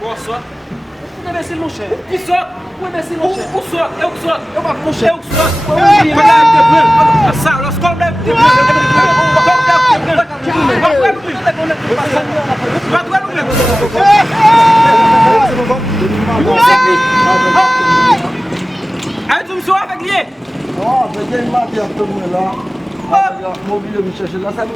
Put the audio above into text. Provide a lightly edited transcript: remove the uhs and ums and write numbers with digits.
Boa sorte. O imbecil, mon cher. Qui sorte? O imbecil, mon cher. O sorte? Eu que sorte. Eu bato, mon cher. Eu que sorte. Ça, lorsqu'on lève tes bras, aí tu me sois avec lui. Oh, je viens de mater à tout le monde là. Mon vieux me chercher là, ça me